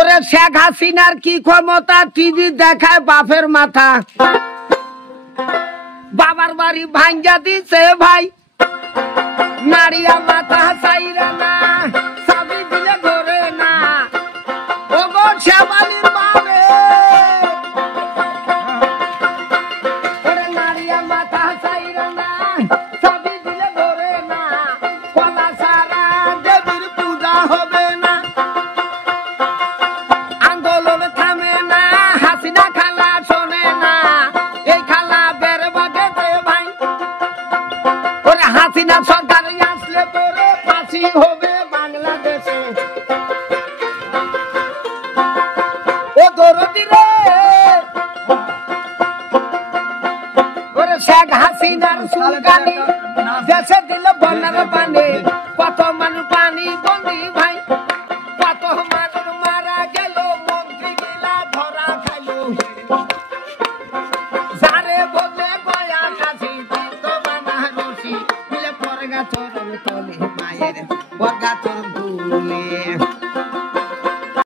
ওরে শেখ হাসিনার কি ক্ষমতা, টিভি দেখায় বাপের মাথা, বাবার বাড়ি ভাঙ্গা দিছে ভাই, নারিয়া মাথা চাইরা না, চাবি দিলে ধরে না, ও গো শ্যামালির বাবে, ওরে নারিয়া মাথা চাইরা না, চাবি দিলে ধরে না, কলা সারা দেবীর পূজা হবে না, আন্দোলন থামে না, হাসিনা খালা শোনে না, এই খালা বের বাগেতে ভাই, ওরে হাসিনা সরকার আসলে তোরে ফাঁসি হবে বাংলাদেশে, ও দরদি রে, ওরে শেখ হাসিনার সুলকানি দেশে দিল বন্যার পানি, কত মানুষ পানি বন্দি ভাই, কত মানুষ মারা গেল, মন্ত্রী গিলা ধরা খাইল, যারে বলে গয়া কাছি দিত বানা রশি, মিলে পরগা চরণ তলে মায়ের পরগা চরণ তুলে।